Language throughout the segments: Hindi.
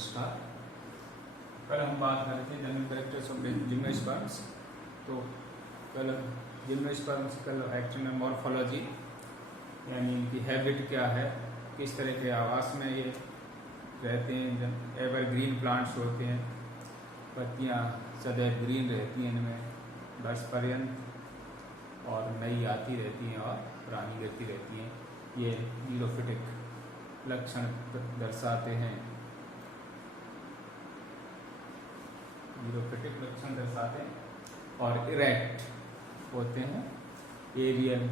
नमस्कार। कल हम बात कर रहे थे जनरल कैरेक्टर्स ऑफ जिम्नोस्पर्म्स। तो कल जिम्नोस्पर्म्स कल एक्सटर्नल मॉर्फोलॉजी यानी इनकी हैबिट क्या है, किस तरह के आवास में ये रहते हैं। एवरग्रीन प्लांट्स होते हैं, पत्तियाँ सदैव ग्रीन रहती हैं इनमें वर्ष पर्यंत और नई आती रहती हैं और पुरानी गिरती रहती हैं। ये नीलोफिटिक लक्षण दर्शाते हैं, नीलोफिटिक लक्षण दर्शाते हैं और इरेक्ट होते हैं। एरियल,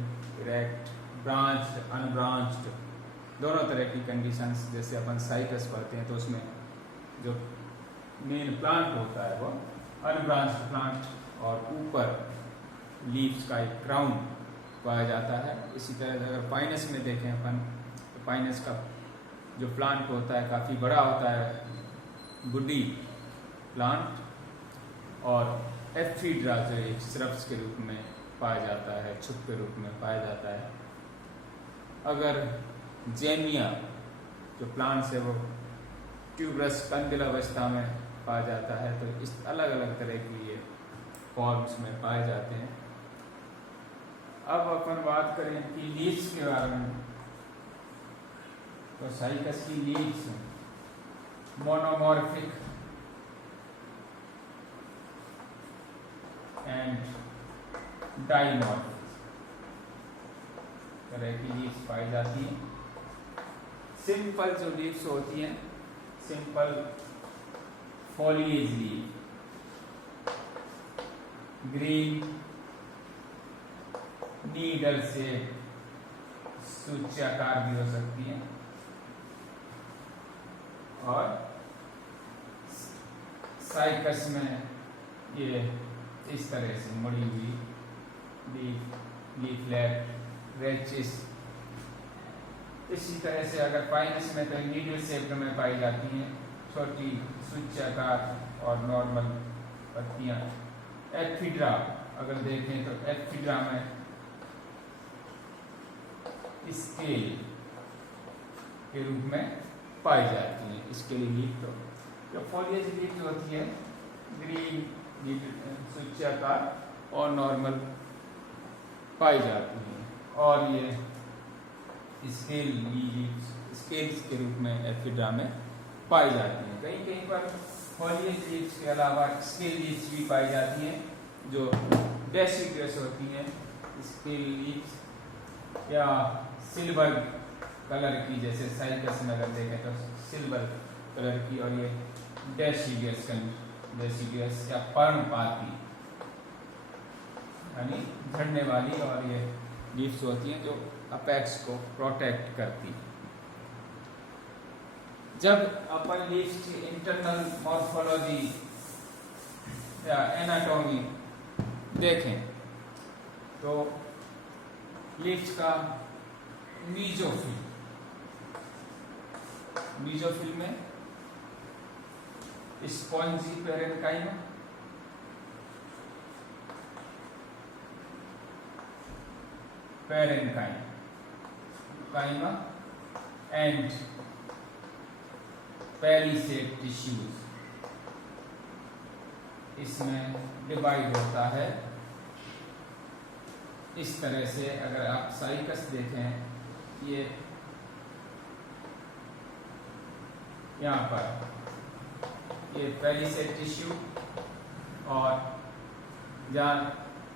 इरेक्ट, ब्रांच्ड, अनब्रांच्ड, दोनों तरह की कंडीशंस। जैसे अपन साइकस पढ़ते हैं तो उसमें जो मेन प्लांट होता है वो अनब्रांच्ड प्लांट और ऊपर लीव्स का एक क्राउन पाया जाता है। इसी तरह अगर पाइनस में देखें अपन तो पाइनस का जो प्लांट होता है काफ़ी बड़ा होता है, वुडी प्लांट, और एफिड्रा जो एक श्रब्स के रूप में पाया जाता है, छुप के रूप में पाया जाता है। अगर जेमिया जो प्लांट्स है वो ट्यूबरस कंदिल अवस्था में पाया जाता है, तो इस अलग अलग तरह की ये फॉर्म्स में पाए जाते हैं। अब अपन बात करें कि लीव्स के बारे में, तो साइकस की लीव्स मोनोमॉर्फिक एंड डाइमॉर्फिक तरह की लीव्स पाई जाती हैं। सिंपल जो लीव्स होती हैं, simple foliage leave, green needle से सूच्याकार भी हो सकती हैं और साइकस में ये इस तरह से मुड़ी हुई लीफलेट, ब्रांचेस। इसी तरह से अगर पाइनस में तो नीडल शेप में पाई जाती हैं, छोटी सूच्याकार और नॉर्मल पत्तियां। एफिड्रा अगर देखें तो एफिड्रा में स्केल के रूप में पाई जाती हैं। स्केली लीफ तो जो फॉलिएज लीफ जो होती है ग्रीन सूच्याकार और नॉर्मल पाई जाती हैं, और ये स्केल्स के रूप में एफिड्रा में पाई जाती हैं। कहीं कहीं पर फॉलिएज लीव्स के अलावा स्केल लीव्स भी पाई जाती हैं जो डेसिडुअस होती हैं। स्केल लीव्स या सिल्वर कलर की, जैसे साइकस में अगर देखें तो सिल्वर कलर की, और ये डेसिडुअस या पर्णपाती यानी झड़ने वाली, और ये लीव्स होती हैं जो अपेक्स को प्रोटेक्ट करती हैं। जब अपन लीव्स की इंटरनल मॉर्फोलॉजी या एनाटॉमी देखें तो लीव्स का मीजोफिल में स्पॉन्जी पैरेन्काइमा, काइमा एंड पेरिसेड टिश्यूज इसमें डिवाइड होता है। इस तरह से अगर आप साइकस देखें, ये यहाँ पर ये पेरिसेड टिश्यू, और जहाँ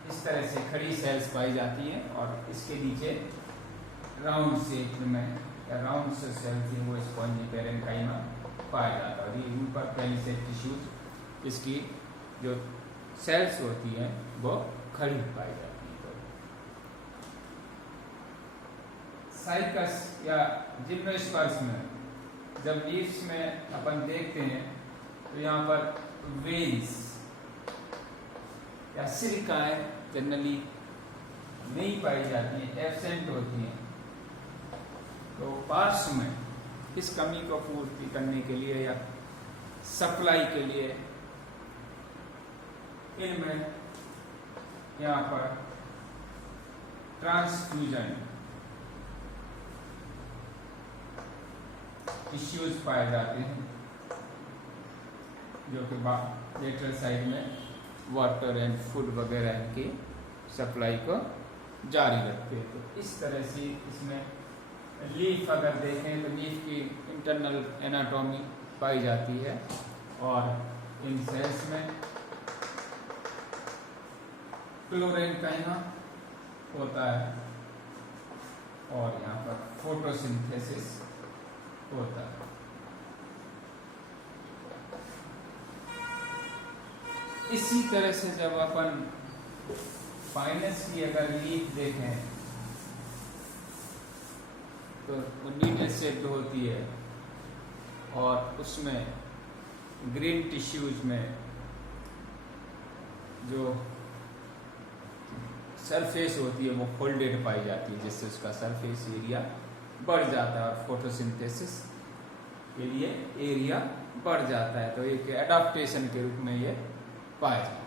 इस तरह से खड़ी सेल्स पाई जाती हैं, और इसके नीचे राउंड शेप में या राउंड से सेल्स हैं वो स्पॉन्जी पैरेन्काइमा पाया जाता है। ये ऊपर पेरिसेड टिश्यूज, इसकी जो सेल्स होती हैं वो खड़ी पाई जाती है। साइकस या जिम्नोस्पर्म्स में जब लीव्स में अपन देखते हैं तो यहाँ पर वेन्स या सिलिकाएं जनरली नहीं पाई जाती हैं, एब्सेंट होती हैं। तो पार्श्व में इस कमी को पूर्ति करने के लिए या सप्लाई के लिए इनमें यहाँ पर ट्रांसफ्यूजन टिश्यूज पाए जाते हैं। जो कि लेटरल साइड में वाटर एंड फूड वगैरह की सप्लाई को जारी रखते हैं। तो इस तरह से इसमें लीफ अगर देखें तो लीफ की इंटरनल एनाटॉमी पाई जाती है, और इन सेल्स में क्लोरेनकाइना होता है, और यहाँ पर फोटोसिंथेसिस होता है। इसी तरह से जब अपन फाइनस की अगर लीफ देखें तो वो नीडल शेप्ड होती है, और उसमें ग्रीन टिश्यूज में जो सरफेस होती है वो फोल्डेड पाई जाती है, जिससे उसका सरफेस एरिया बढ़ जाता है और फोटोसिंथेसिस के लिए एरिया बढ़ जाता है। तो एक एडाप्टेशन के रूप में ये पाया जाता है।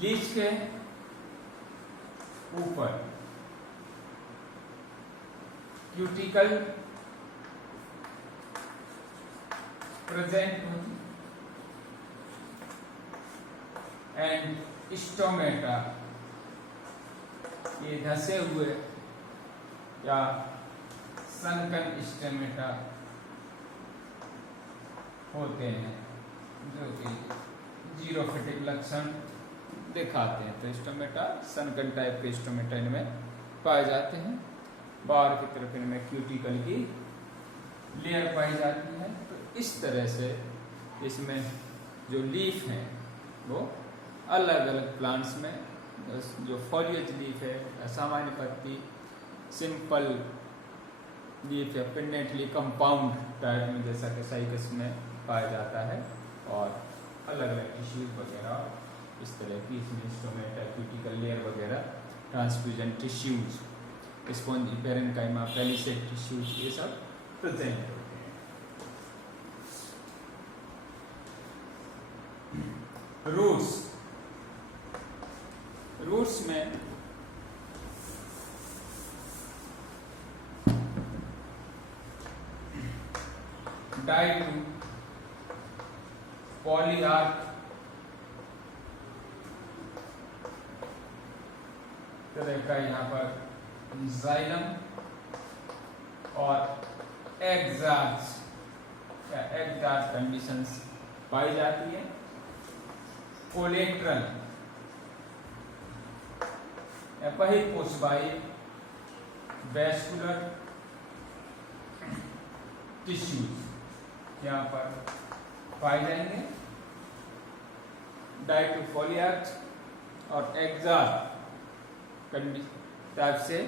लीफ के ऊपर क्यूटिकल प्रेजेंट होती एंड स्टोमेटा, ये धसे हुए या सनकन स्टोमेटा होते हैं, जो कि जीरोफिटिक लक्षण दिखाते हैं। तो स्टोमेटा सनकन टाइप के स्टोमेटा इनमें पाए जाते हैं। बाहर की तरफ इनमें क्यूटिकल की लेयर पाई जाती है। तो इस तरह से इसमें जो लीफ हैं वो अलग अलग प्लांट्स में, जो फॉलिएज लीफ है, सामान्य पत्ती, सिंपल लीफ या पिन्नेटली कंपाउंड टाइप में जैसा कि साइकस में पाया जाता है, और अलग अलग टिश्यूज वगैरह इस तरह की इसमें स्टोमेटा, क्यूटिकल लेयर वगैरह, transfusion tissues, spongy parenchyma, palisade tissues, ये सब प्रेजेंट होते हैं। रूट्स में डाइटू, पॉलीआर्क तरह का यहाँ पर जाइलम और एग्जार्च या एग्जार्च कंडीशंस पाई जाती है। कोलेट्रल या बहिर्कोशिकाई वैस्कुलर टिश्यूज यहाँ पर पाए जाएंगे। डाइटोफोलियार्च और एग्जार्च टाइप से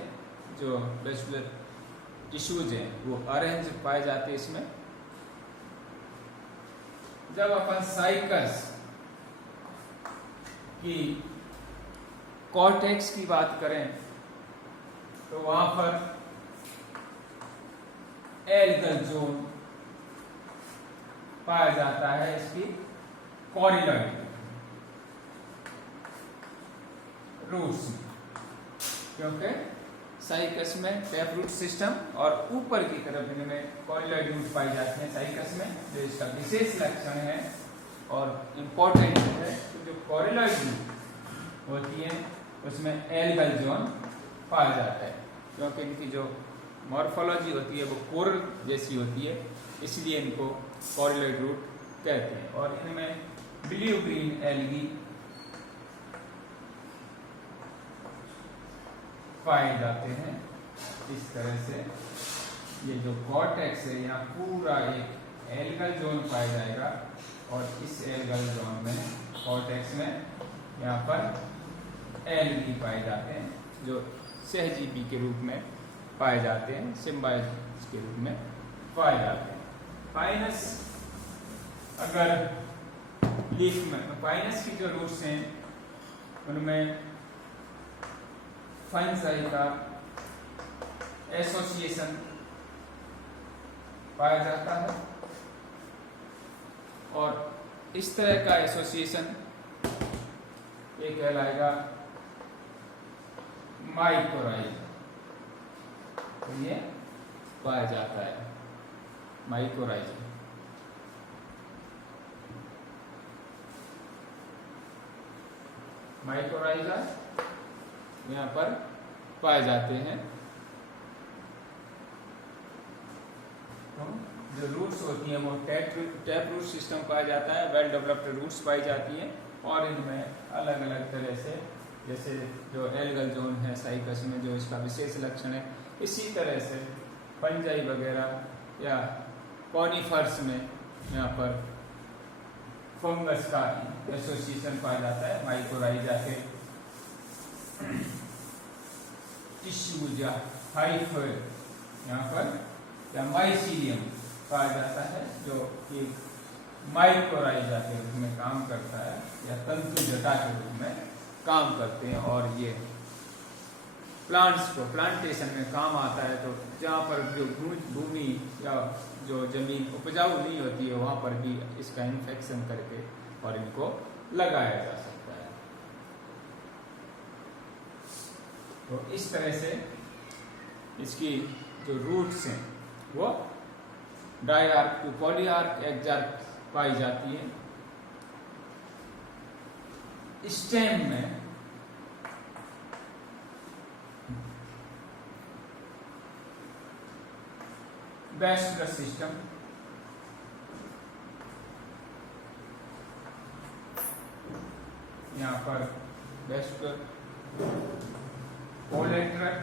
जो वेस्कुलर टिश्यूज हैं वो अरेंज पाए जाते हैं इसमें। जब अपन साइकस की कॉर्टेक्स की बात करें तो वहां पर एल्गल जोन पाया जाता है इसकी कॉरिलॉइड रूट्स में, क्योंकि साइकस में टैप रूट सिस्टम और ऊपर की तरफ इनमें कॉरिलॉइड रूट पाई जाते हैं साइकस में, जो इसका विशेष लक्षण है और इम्पोर्टेंट है। तो जो कॉरिलॉइड रूट होती है उसमें एल्गल जोन पाया जाता है, क्योंकि इनकी जो मॉर्फोलॉजी होती है वो कोरल जैसी होती है, इसलिए इनको कॉरिलॉइड रूट कहते हैं। और इनमें ब्लू ग्रीन एल्गी पाए जाते हैं। इस तरह से ये जो कॉर्टेक्स है यहाँ पूरा एक एल्गल जोन पाया जाएगा, और इस एल्गल जोन में कॉर्टेक्स में यहाँ पर एल्गी पाए जाते हैं, जो सहजीवी के रूप में पाए जाते हैं, सिम्बायोसिस के रूप में पाए जाते हैं। फाइनस अगर लीफ में फाइनस की जो रूट्स हैं उनमें फंजाई का एसोसिएशन पाया जाता है, और इस तरह का एसोसिएशन ये कहलाएगा माइकोराइजा। तो ये पाया जाता है माइकोराइजा। माइकोराइजा यहाँ पर पाए जाते हैं। तो जो रूट्स होती हैं वो टैप रूट सिस्टम पाया जाता है, वेल डेवलप्ड रूट्स पाई जाती हैं, और इनमें अलग अलग तरह से, जैसे जो एल्गल जोन है साइकस में जो इसका विशेष लक्षण है, इसी तरह से फंजाई वगैरह या कॉनिफर्स में यहाँ पर फंगस का एसोसिएशन पाया जाता है। माइकोराइजा के टिश्यूज या हाइफर यहाँ पर या माइसीलियम पाया जाता है, जो कि माइकोराइजा के रूप में काम करता है या तंतु जटा के रूप में काम करते हैं, और ये प्लांट्स को प्लांटेशन में काम आता है। तो जहाँ पर जो भूमि या जो जमीन उपजाऊ नहीं होती है वहाँ पर भी इसका इन्फेक्शन करके और इनको लगाया जा सकता है। तो इस तरह से इसकी जो रूट्स हैं वो डायआर्क टू पॉलीआर्क एक्जार्क पाई जाती है। स्टेम में वैस्कुलर सिस्टम, यहाँ पर वैस्कुलर कोलेट्रल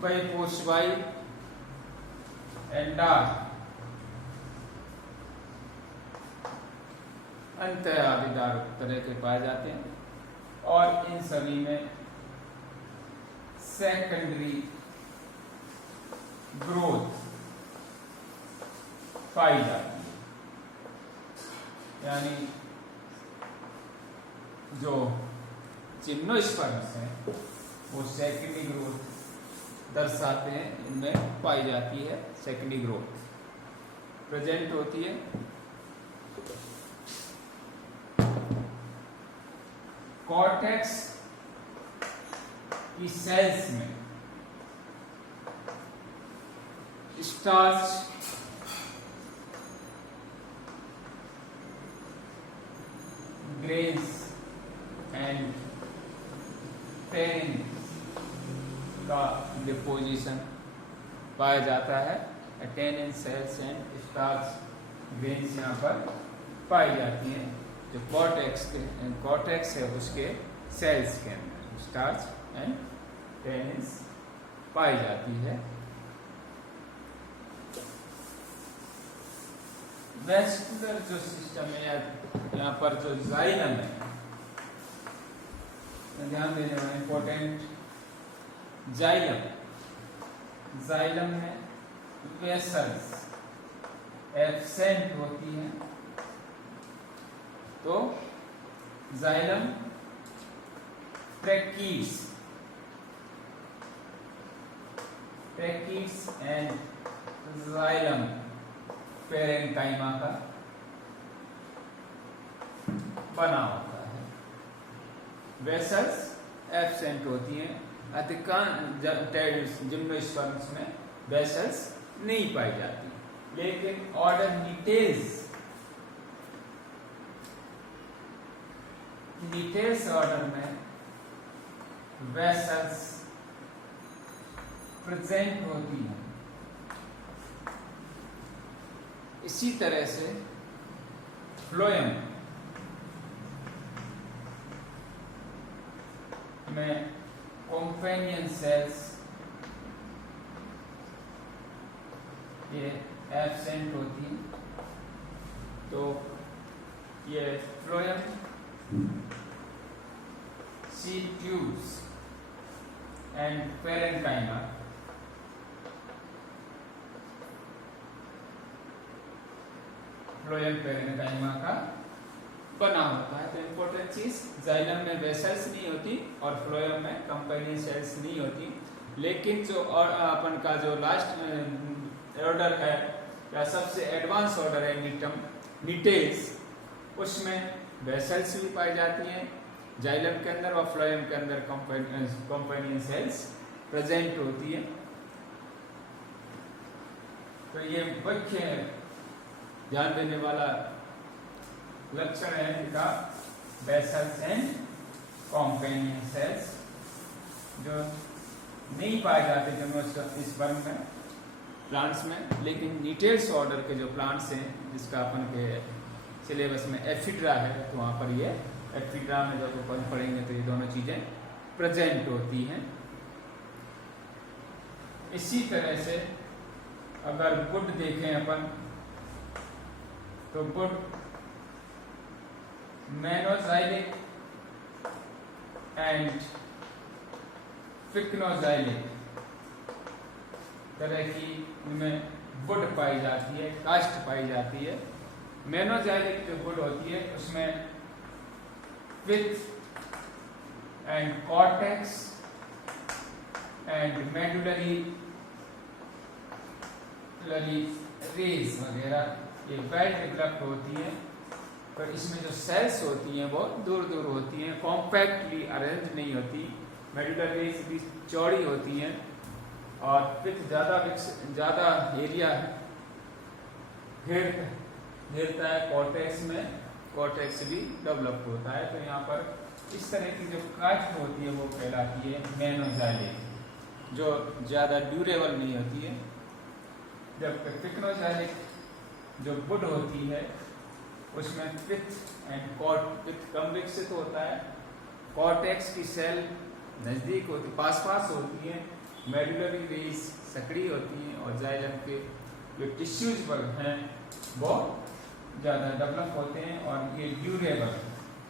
बाइपोस्वाई एंडार अंत आदिदार तरह के पाए जाते हैं, और इन सभी में सेकेंडरी ग्रोथ पाई जाती है। यानी जो जिम्नोस्पर्म्स हैं वो सेकेंडरी ग्रोथ दर्शाते हैं, इनमें पाई जाती है सेकेंडरी ग्रोथ प्रेजेंट होती है। कॉर्टेक्स की सेल्स में स्टार्च ग्रेन्स एंड टेनिन का डिपोजिशन पाया जाता है। Tannin cells and starch grains यहाँ पर पाई जाती हैं, जो कॉर्टेक्स है उसके सेल्स के अंदर स्टार्च एंड टेनिन्स पाई जाती है। वेस्कुलर जो सिस्टम है यहाँ पर जो जाइलम है, ध्यान देने वाला इंपॉर्टेंट, जाइलम में वेसल्स एब्सेंट होती हैं। तो xylem tracheids and xylem parenchyma का बना होता है। वेसल्स एब्सेंट होती हैं, अधिकांश जिम्नोस्पर्म्स में वेसल्स नहीं पाई जाती, लेकिन ऑर्डर नीटेल्स ऑर्डर में वेसल्स प्रेजेंट होती हैं। इसी तरह से फ्लोएम में कंपेनियन सेल्स ये एब्सेंट होती हैं। तो ये phloem seed tubes and parenchyma phloem parenchyma का बना होता है। तो इंपॉर्टेंट चीज, जाइलम में वेसल्स नहीं होती और फ्लोएम में कंपेनियन सेल्स नहीं होती, लेकिन जो और अपन का जो लास्ट ऑर्डर है या सबसे एडवांस ऑर्डर है नीटेल्स, उसमें वेसल्स भी पाई जाती हैं जाइलम के अंदर, और फ्लोएम के अंदर कंपेनियन सेल्स प्रेजेंट होती है। तो ये मुख्य ध्यान देने वाला लक्षण है इनका बेसल्स एंड कॉम्पेनियन सेल्स जो नहीं पाए जाते जिम्नोस्पर्म इस वर्ग में प्लांट्स में, लेकिन न्यूटेल्स ऑर्डर के जो प्लांट्स हैं जिसका अपन के सिलेबस में एफिड्रा है, तो वहाँ पर ये एफिड्रा में जब अपन पढ़ेंगे तो ये दोनों चीजें प्रेजेंट होती हैं। इसी तरह से अगर वुड देखें अपन तो वुड मेनोजाइलिक एंड फिक्नोजाइलिक तरह की इनमें वुड पाई जाती है, कास्ट पाई जाती है। मेनोजाइलिक जो वुड होती है उसमें pith and cortex and medullary rays वगैरह ये वेल डेवलप्ड होती है, पर इसमें जो सेल्स होती हैं वो दूर दूर होती हैं, कॉम्पैक्टली अरेंज नहीं होती। मेडुलरी रेज भी चौड़ी होती हैं और पिथ ज़्यादा एरिया घेरता है कॉर्टेक्स में, कॉर्टेक्स भी डेवलप होता है। तो यहाँ पर इस तरह की जो कास्ट होती है वो कहलाती है मेनोजाइलिक, जो ज़्यादा ड्यूरेबल नहीं होती है। जबकि फिक्नोजाइलिक जो वुड होती है उसमें पिथ एंड पिथ कम विकसित होता है, कॉर्टेक्स की सेल नज़दीक होती, पास होती है, मेडुलरी रेज सक्रिय होती हैं और जाइलम के जो टिश्यूज पर हैं वो ज़्यादा डेवलप होते हैं और ये ड्यूरेबल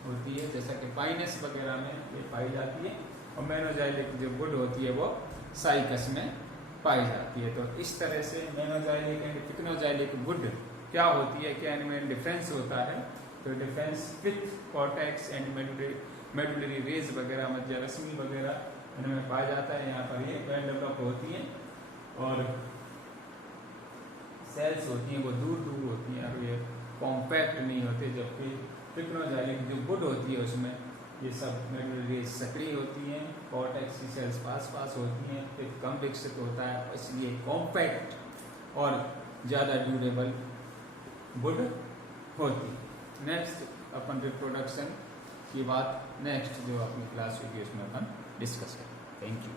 होती है, जैसा कि पाइनस वगैरह में ये पाई जाती है। और मेनोजाइलिक जो वुड होती है वो साइकस में पाई जाती है। तो इस तरह से मेनोजाइलिक एंड फिक्नोजाइलिक वुड क्या होती है, क्या इनमें डिफरेंस होता है। तो difference pith, cortex and medullary rays वगैरह, मध्य रश्मि वगैरह इनमें पाया जाता है। यहाँ पर ये वेल डेवलप होती हैं और सेल्स होती हैं वो दूर दूर होती हैं और ये कॉम्पैक्ट नहीं होते। जबकि फिक्नोजाइलिक जो वुड होती है उसमें ये सब मेडुलरी रेज सक्रिय होती हैं, कॉर्टेक्स की सेल्स पास होती हैं, फिर कम विकसित होता है, इसलिए कॉम्पैक्ट और ज़्यादा ड्यूरेबल वुड होती है। नेक्स्ट अपन रिप्रोडक्शन की बात नेक्स्ट जो अपनी क्लास होगी उसमें अपन डिस्कस करें। Thank you.